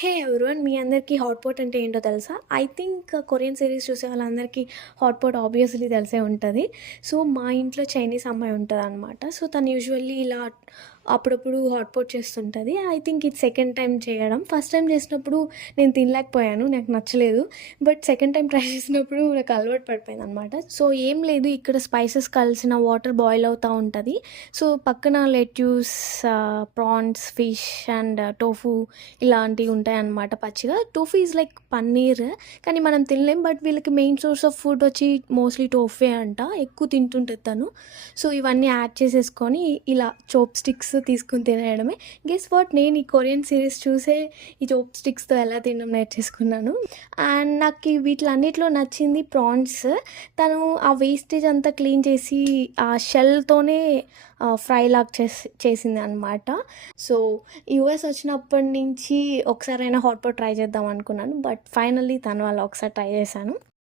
హే everyone, మీ అందరికీ hot pot అంటే ఏంటో తెలుసా? ఐ థింక్ కొరియన్ సిరీస్ చూసే వాళ్ళందరికీ హాట్ పాట్ ఆబ్వియస్లీ తెలిసే ఉంటుంది. సో మా ఇంట్లో చైనీస్ అమ్మాయి ఉంటుందన్నమాట. సో తను యూజువల్లీ ఇలా అప్పుడప్పుడు హాట్ పాట్ చేస్తుంటుంది. ఐ థింక్ ఇది సెకండ్ టైం చేయడం. ఫస్ట్ టైం చేసినప్పుడు నేను తినలేకపోయాను, నాకు నచ్చలేదు. బట్ సెకండ్ టైం ట్రై చేసినప్పుడు నాకు అలవాటు పడిపోయింది అనమాట. సో ఏం లేదు, ఇక్కడ స్పైసెస్ కలిసిన వాటర్ బాయిల్ అవుతూ ఉంటుంది. సో పక్కన lettuce, prawns, fish and tofu ఇలాంటివి ఉంటాయన్నమాట పచ్చిగా. టోఫు ఈజ్ లైక్ పన్నీర్, కానీ మనం తినలేం. బట్ వీళ్ళకి మెయిన్ సోర్స్ ఆఫ్ ఫుడ్ వచ్చి మోస్ట్లీ టోఫే అంట, ఎక్కువ తింటుంటుంది తను. సో ఇవన్నీ యాడ్ చేసేసుకొని ఇలా చోప్ స్టిక్స్ తీసుకుని తినేయడమే. గెస్ వాట్, నేను ఈ కొరియన్ సిరీస్ చూసే ఈ చోప్ స్టిక్స్తో ఎలా తినడం నేర్చేసుకున్నాను. అండ్ నాకు వీటిలన్నిటిలో నచ్చింది ప్రాన్స్. తను ఆ వేస్టేజ్ అంతా క్లీన్ చేసి ఆ షెల్తోనే ఫ్రై లాగా చేసింది అనమాట. సో యూఎస్ వచ్చినప్పటి నుంచి ఒకసారైనా హాట్ పాట్ ట్రై చేద్దాం అనుకున్నాను. బట్ ఫైనల్లీ తను వల్ల ఒకసారి ట్రై చేశాను.